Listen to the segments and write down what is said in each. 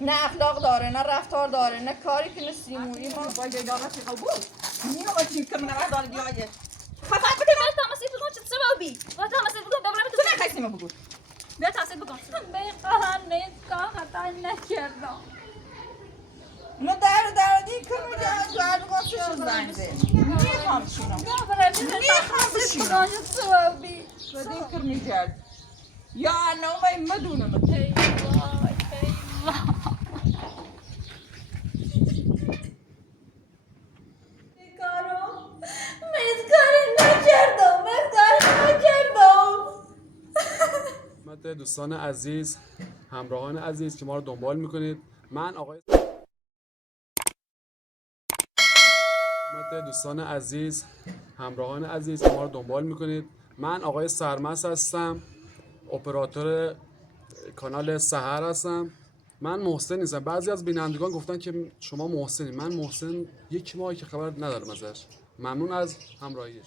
نه اخلاق داره، نه رفتار داره، نه کاری که نسیمویی ما باید ادامه چی قبول نیو چی که من دار بیایه خفت بده من تماسی بگم چه سببی و تماسی بگم ببرم تو نه خیلی بگو بیا تماسی بگم به قهر خطا نکردم نو در دی کنم جا گفتش زنده میخوام شینم میخوام بشینم چه سببی بدین کرمی جرد یا نو ما مدونم ای وای ای وای خدمت دوستان عزیز، همراهان عزیز که ما رو دنبال میکنید. من آقای سرمس هستم، اپراتور کانال سحر هستم. من محسن نیستم. بعضی از بینندگان گفتن که شما محسنی. من محسن یک ماهی که خبر ندارم ازش. ممنون از همراهیش.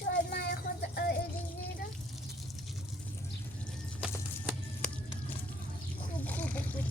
شاید من خود دیدم خوب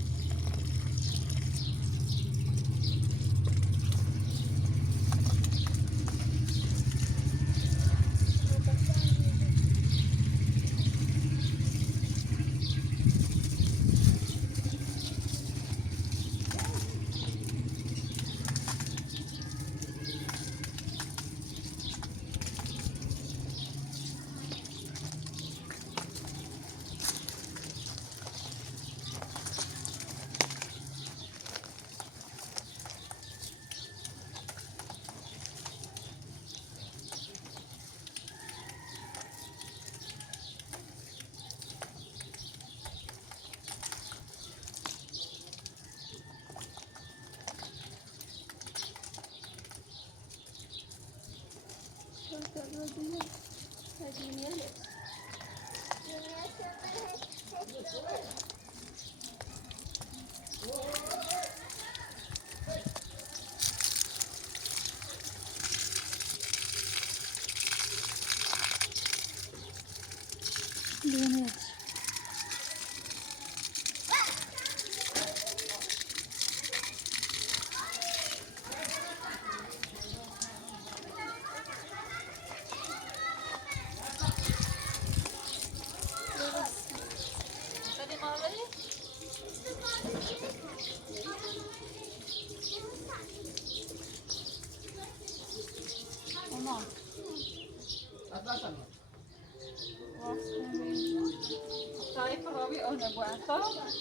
باید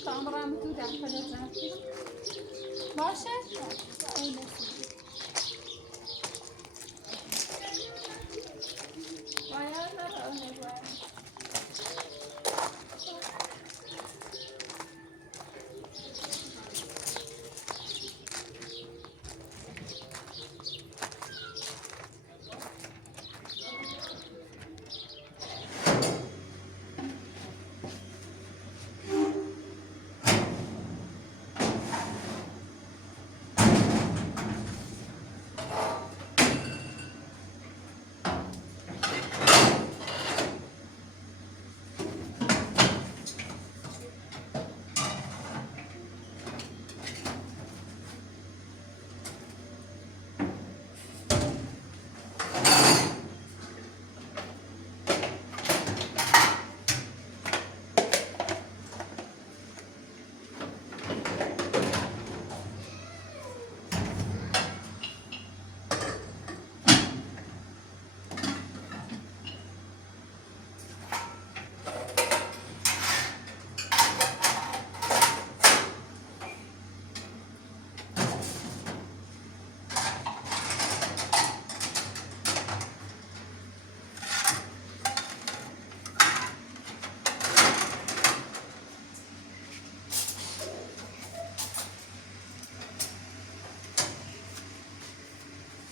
تامرم تو دفعه زفتی باشه؟ باید نرونه باید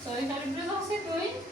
Sorry, kan ik bril afzetten, hoor?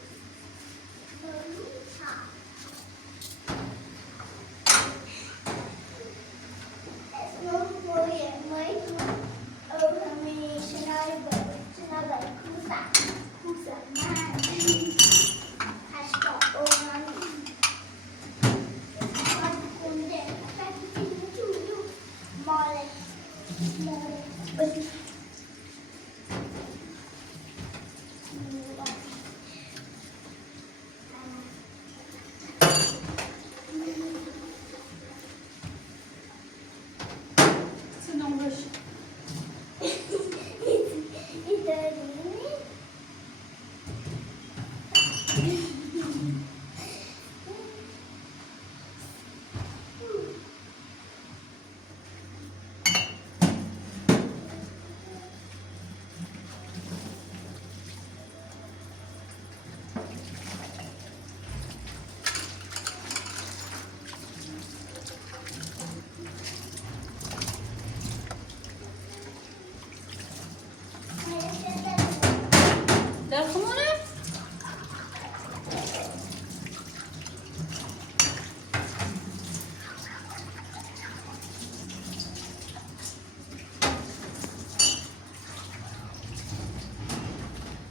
در خمونه؟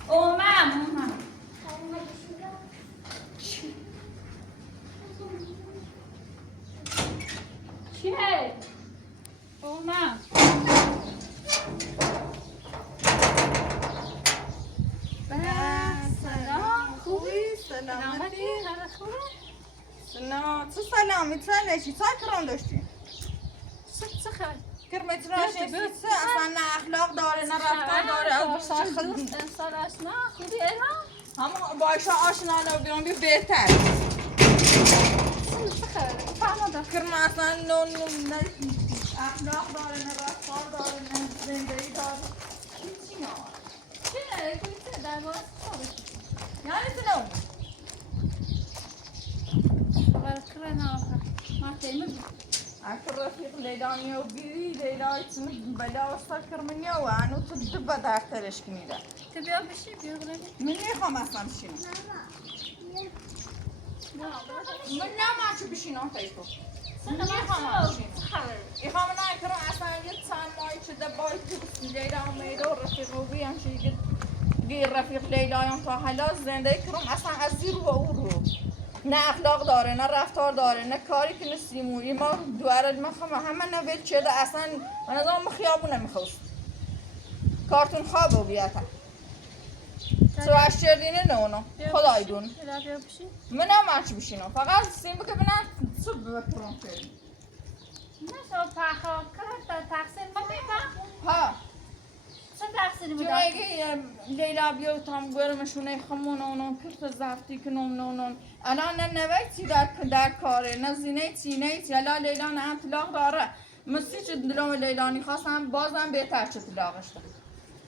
اومم چیه؟ اومم سلامتی؟ حالت خوبه؟ نه تو سلامی تو نشی تا کرم داشتی چه خبر؟ کرمت راشی اصلا نه اخلاق داره نه رفتار داره انسان آشنا خوبی ایران؟ همون باشا آشنا نبیام بی بهتر چه خبره؟ فهماده کرم اصلا نه اخلاق داره نه رفتار داره نه زندگی داره چی نه چیه؟ گویته در باز خوبه یعنی تو نو برکره نافر مارتیمه بی اکر رفیق لیلانی و بیری لیلای چون بلا و سکر من یو انو تو دبا دارترش کنیده تو بیا بشی بیا برمی من میخوام اصلا بشینم من نمام چه بشینم تایتو میخوام نکرم اصلا یه چند ماهی شده باید تو لیلا و میلا و رفیق و بیان شیگه غیر رفیق لیلایان تا حالا زنده کرم اصلا از زیر و او رو نه اخلاق داره نه رفتار داره نه کاری که نسیمویی ما دواره میخوام همه نویل چیده اصلا من از آن خیابونه میخواست کارتون خواب و بیاتا سو اشتردینه نه اونو خدای دون بیا بشی من هم چی بشینم فقط سیم که بنام صبح بکرم فعلی نه شو پاخو کرد تقصیر ما ها چه تقصیری بود؟ جایی لیلا بیو تام گرمشونه خمون اونو کرد زفتی کنم نونون الان نه نویتی در کاره نه زینه چی نه چی الان لیلا نه اطلاق داره مثل چه دلم لیلانی خواستم بازم بهتر چه طلاقشتم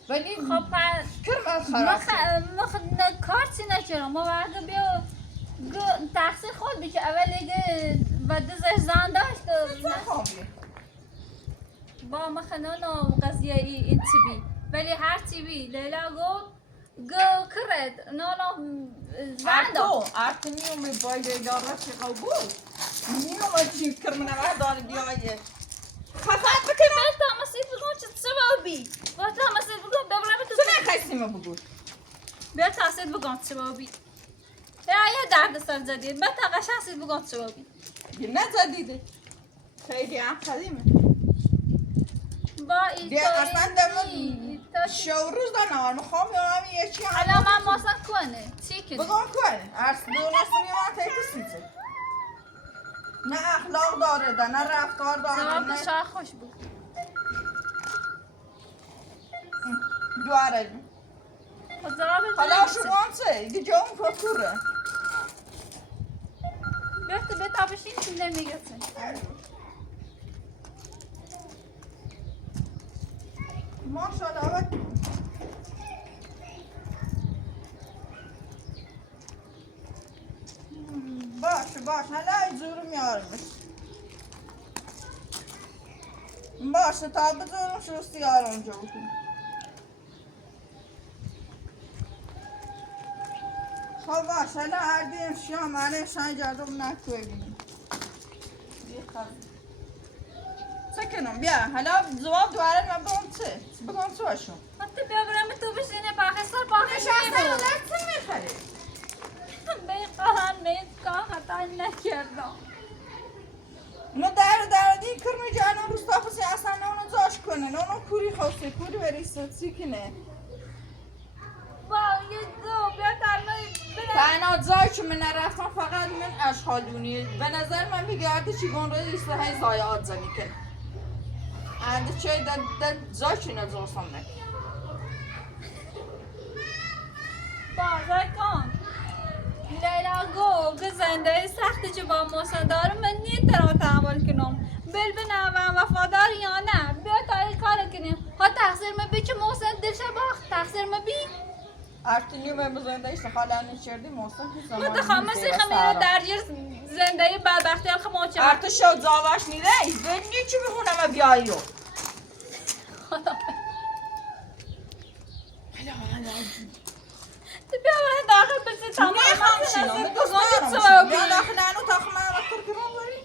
ولی خب پس کرم ما خراب کارتی نکردم ما برگه بیا تقصیر خود بی که اول دیگه و دزش زن داشت با ما خنانا قضیه این تیبی ولی هر تیبی لیلا گو کرد نانا زن داشت عرض نیومی باید داره چه قبول نیومی چی کرم نوه بیایه خفت بکنم بس هم سید بگم چه سبابی وقت هم سید بگم ببرم تو چه نخیستی ما بگو بیا تاسید بگم چه سبابی یه درد سر زدید بعد قشنگ سید بگم چه سبابی نزدیده خیلی عقلیمه با این بیا اصلا دمون شوروز دا نوار میخوام یا همین یه چی حالا من ماسا کنه چی کنه بگم کنه عرض دو نستم یه من تایت سیزه نه اخلاق داره ده نه رفتار داره جواب نه شاه خوش بود دواره جواب حالا شما چه؟ دیگه اون کتوره بیاید به تابشین چی نمیگه ماشاءالله باشه حالا زور میارمش باشه تا بزورم شستی آرام جو کنم خب باشه حالا اردیم شام علیه شای جردم نکوه بینیم چه کنم بیا حالا جواب دواره من بگم چه باشم حتی بیا برم تو بشینه باخستر باخستر نشسته چه میخوری؟ به قهر نیست که خطا نکردم نو در دی کرمی جانم روز تافسی اصلا اونو زاش کنه اونو کوری خواسته کوری بریسته چی کنه با یه دو بیا تنهایی تنها زای چون من نرفتم فقط من اشغالونی به نظر من بگرده چی گون رو ایسته های زایات زنی کنه انده چه در زای چی نزاستم نکنه بازار کن لیلا گو که زنده سختی که با موسا دارم من نیت را تحمل کنم بل بنوام وفادار یا نه بیا تا این کار کنیم ها تقصیر من بی که موسا دلش باخت تقصیر من بی ارتنیو به بزرنده ایست خاله نشردی موسا که زمانی متخمسی خمیره در جیر زنده بدبختی ها خموچه ارت شد زاواش نیره بینی چی بخونم بیاییو بیا برای داخل بسی تمام میخوام شینا من میدوزارم بیا داخل انو تاخمه وقتر که من باری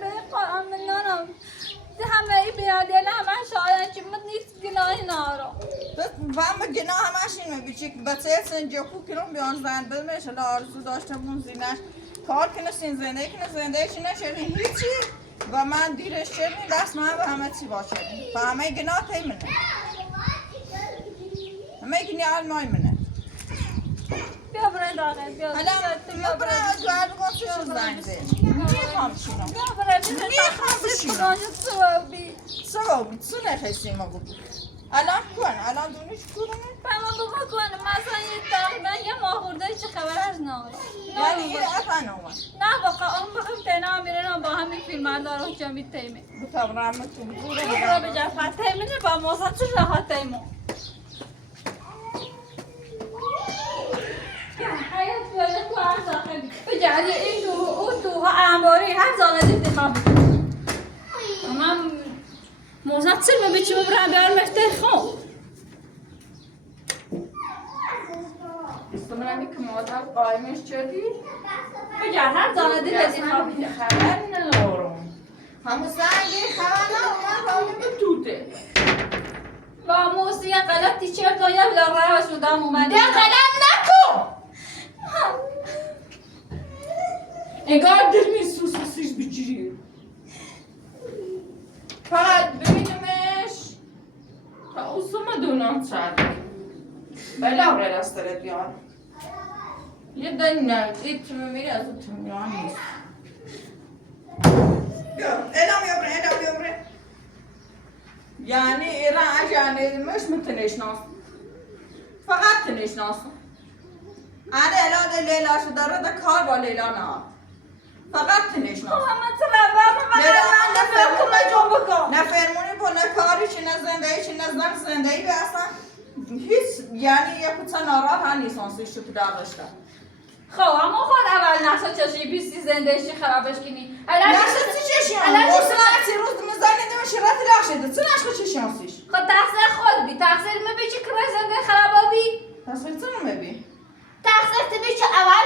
به قرآن من نانم ده همه ای بیادی نه همه شاید چی من نیست گناهی نارو و همه گناه همش اینه بیچه که بچه سنجا کو کنم بیان زن بلمش حالا آرزو داشته بون زینش کار کنه سین زنده چی نشدین هیچی و من دیرش چردین دست من به همه چی باشدین و همه گناه تی منه همه گناه علمای منه بیا برای داخل بیا حالا ما برای از بعد گفت شو زنده میخوام شینا بیا برای بسی میخوام تمام بی سوابی چو نخیستی ما بگو الان دونیش کدومه؟ من بگو کنم مثلا یه تقریبا یه ماه خورده چه خبر از نارو یعنی یه افن اومد نه واقعا اون بخیم تینا میرن با همین فیلم ها دارو جمعی تیمه بطور رحمتون برو به جفت تیمه با موسا چه راحت تیمه حیات بله تو هر داخل بجعلی این تو اون تو انباری هر زانه دیدی خوابی من موزت سر بچه ببرم بیار مفتر خون استمرانی که مادر قایمش چردی؟ بجعل هر زانه دیدی خوابی خبر ندارم همه سنگی خبر ندارم من به توته با موسی غلطی چرت و یه بلا روش بودم اومده یه غلط نکن انگار دلمی سوسیش بجیری فقط ببینیمش تا اوسما دونم شد بلا غیر از داره بیار یه دنیا ایت میمیری از اون تمیان نیست بیا ادام یابره یعنی ایران اجانه مش متنشناس فقط تنشناس آره الان لیلا شو داره ده کار با لیلا نه فقط تنش خب همه ترابم نه فرمونی با نه کاری چی نه زندگی چی نه زندگی به اصلا هیچ یعنی یک کتا ناراحت هم نیستن سیشو که داشته خب اما خود اول نقشه چشی بیستی زندگیشی خرابش کنی نقشه چی چشی هم؟ موسیقی تی روز مزانی نمیشه رتی لخشه ده چه نقشه چشی هم سیش؟ خب تقصیر خود بی تقصیر مبی چی کره زندگی خرابا بی؟ تصویر چه نمیبی؟ تقصیر تبی چه اول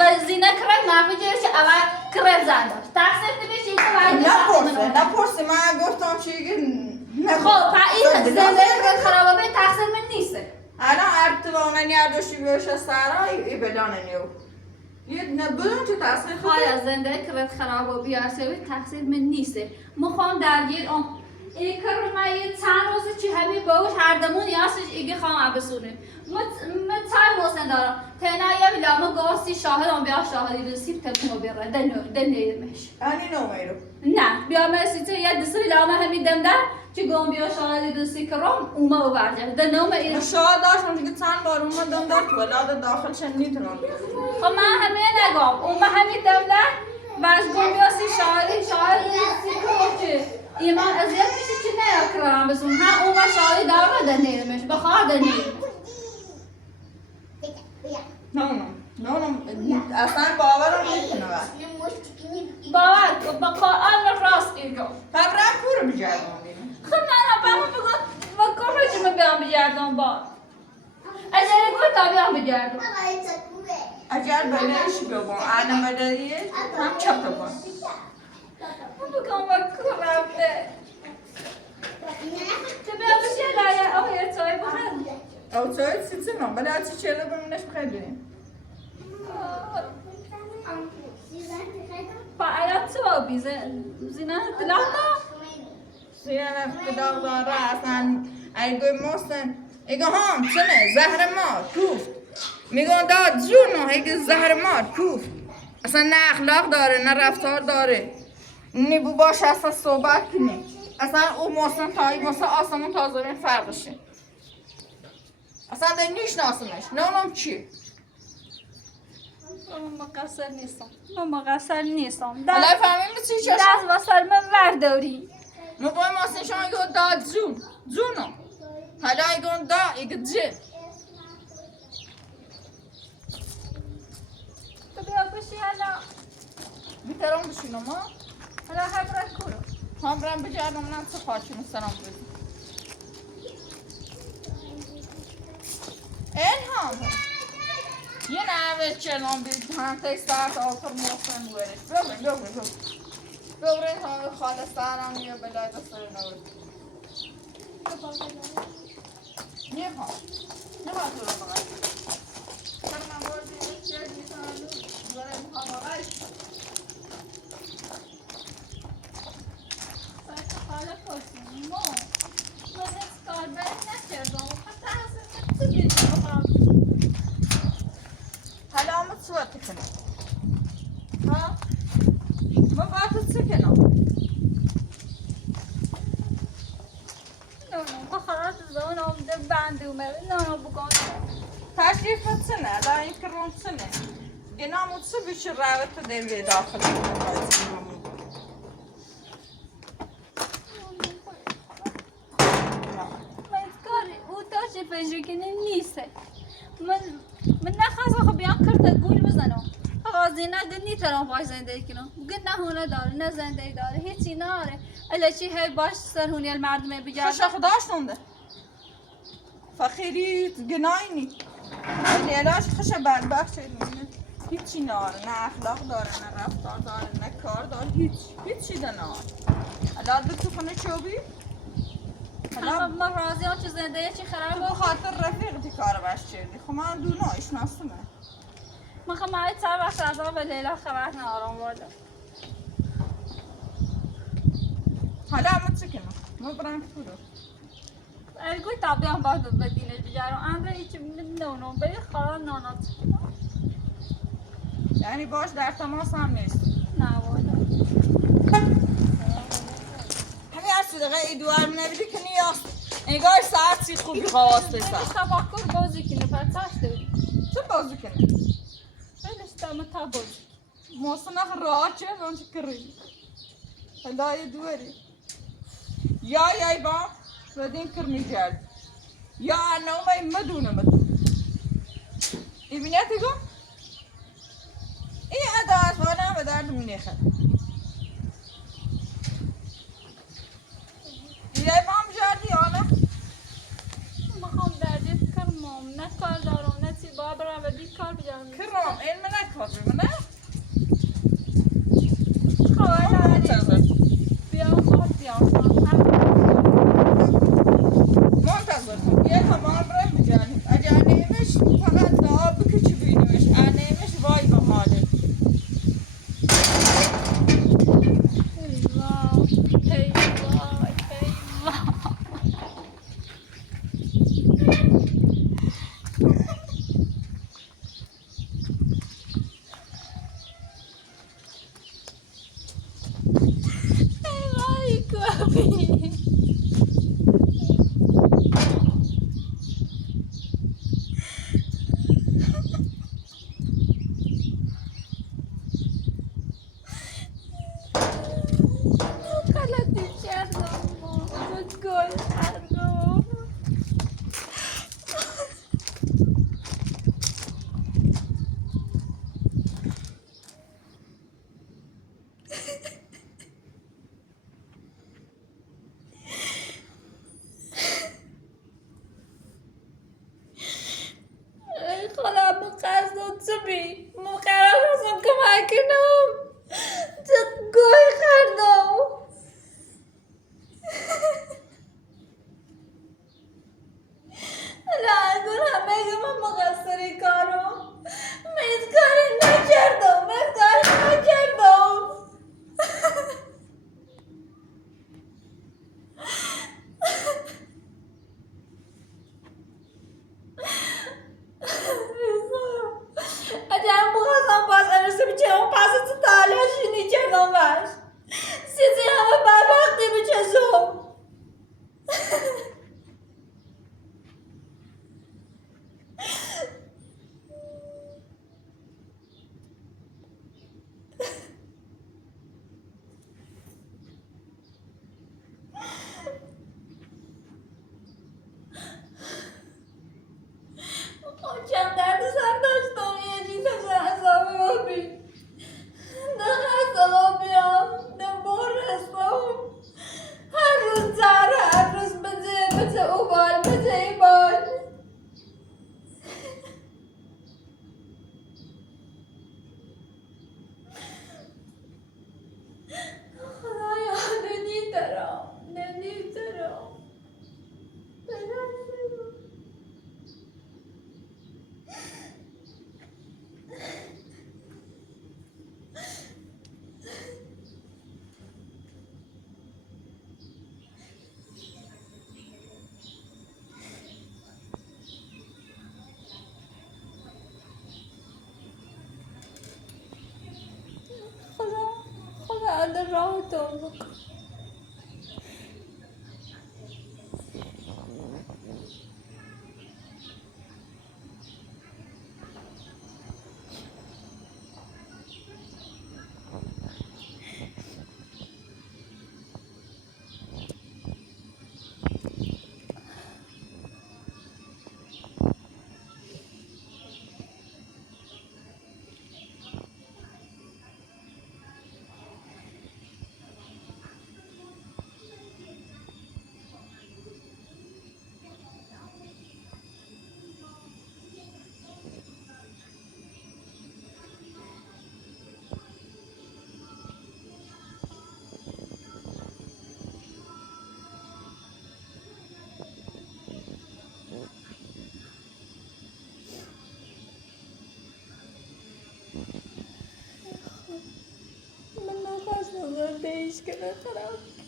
و زینه کره نفی جایی چه اول کره زنداش تقصیر تبی چه ایتا نپرسی من گفتم چی خب این زندگی کره خرابا بی تقصیر من نیسته الان ارتباطه نیادوشی بیوشه سرای ای بلانه نیو یه بدون تو تصویر خود حالا زندگی کرد خراب و بیارسه تقصیر من نیسته مخوام درگیر ای کار ما یه چند روز چی همین باوش هر دمون یاسش ایگه خواهم بسونه من تای موسن دارم تنها یه بلامه گاستی شاهد بیا شاهدی رسید تبکو بیره دن نیرمش آنی نمیرو نه بیا مرسی تو یه دسته بلامه همین دم در چی گم بیا شاهدی رسید کرم اومه و برجه دن نومه این شاید داشتم دیگه چند بار اومدم در ولاد داخل چند نیتونم خب من همه نگم اومه همین دم در باش گم بیا سی شاهدی رسید کرم چه ایمان ازیاد میشه چی نیاکرم بسون ها اومه شاهدی دارم دن نیرمش بخواه دن نیرمش نه اصلا باورم نمیکنه باور با قرآن راست ایگو خبرم پور بجردم خب نه با هم بگو با کفر چی من بیام بگردم با اجاره گوی تا بیام بگردم اگر بدهش بگم آدم بدهیه هم چپ بگم من بگم با کفر ده تو بیام بشه لایه آقا یه چای بخند او چای سیچه من بله چی چله بمونش بخیر بریم با ایات تو بی زینه دلاغ دا زینه دلاغ داره اصلا ایگوی موستن ایگو هم چنه زهر مار کوفت میگون داد جونو ایگو زهر مار کوفت اصلا نه اخلاق داره نه رفتار داره نیبو باشه اصلا صحبت کنی اصلا او موستن تایی موستن آسمون تازه فرقشه اصلا ده نیشناسمش نونم چی من مقصر نیستم حالا فهمیم چی چشم دست واسه من ورداری نبای ماسن شما ایگو داد جونو حالا ایگون دا ایگو جن تو بیا بشی حالا بیترم بشینم ها حالا حبرت کرو هم برم بجردم من چه خواهشون سلام بزن الهام یه نوه چلان بید هم تک ساعت آخر موفن بویرش ببرین همه خاله سرم یه بلای دستر نوید نیخوام تو رو بغیر من بازی چیه دیتانو برای میخوام آقای حالا کسی ما من از کار برد نکردم حتی اصلا تو بیشتر حالا همه صورت کنم ها؟ ما باید چه کنم؟ نه بخارات زمان ده بنده اومده نه بگم تشریف چنه؟ الان این کرون چنه؟ گنامو چه بیشه روت دیوی داخل من کاری او داشته پیشو کنه نیسته من نخواست خب بیان کرده گول بزنم آقا زینه گنی ترام باش زندگی کنم گن نه هونه داره نه زندگی داره هیچی ناره الا چی هی باش سر هونی المردمه بجرد خشا خداش نونده فخیری گناینی ولی علاش خشا بدبخت شدیم هیچی ناره نه اخلاق داره نه رفتار داره نه کار داره هیچی ده ناره الان دو تو خونه چوبی؟ ما راضی هم چه زندگی چی خراب تو خاطر رفیق تی کار باش چردی خب من دونه اشناسمه من خب مایی چند وقت از آن به لیلا خبر ندارم والا حالا همه چه کنم؟ ما برم تو رو الگوی تابی هم باید بدینش بجرم اندر ایچی نونم به خواهر نانا یعنی باش در تماس هم نیست نه والا همین هر دقیقه ای دوار منبیدی که نیاست انگار ساعت سی خوبی خواسته ساعت تفکر بازی کنه پر تاش داری چه بازی کنی؟ بلش دامه تا بازی محسن راچه من کری هدای دوری یا با ردین کرمی جال یا انا ما مدونه ایبینیتی گو ای اداس وانا بدارد منیخه یای بام جادی آنه میخوام درجه کرمم نه کار دارم نه چی باید برم و دید کار بجام کرم این منه کار بمنه خواهد منتظر بیا خواهد بیا منتظر یه تمام برم بجانیم اجانیمش فقط دعا بکچی بینوش آنیمش وای به حاله ایوا ایوا ایوا ایوای کوبی غلطی کردم گل کردم ای خدا مقصد تو بی مقرر هستم کمک کنم چه گوی کردم الان همه من مقصری کارم من هیچ کاری نکردم من کاری نکردم اگر بخواستم باز ارسه بچه اون پس تو تلاشی نکردم باش سیزی همه بدبختی بچشم چند درد سر داشتم یه چیز حسابی بابی نه حسابیم نه بارستم هر روز زهره هر روز بده او بال بده این بال خدایا نمیترم خدا در راه تو بکن من نخواستم بهش که بخرم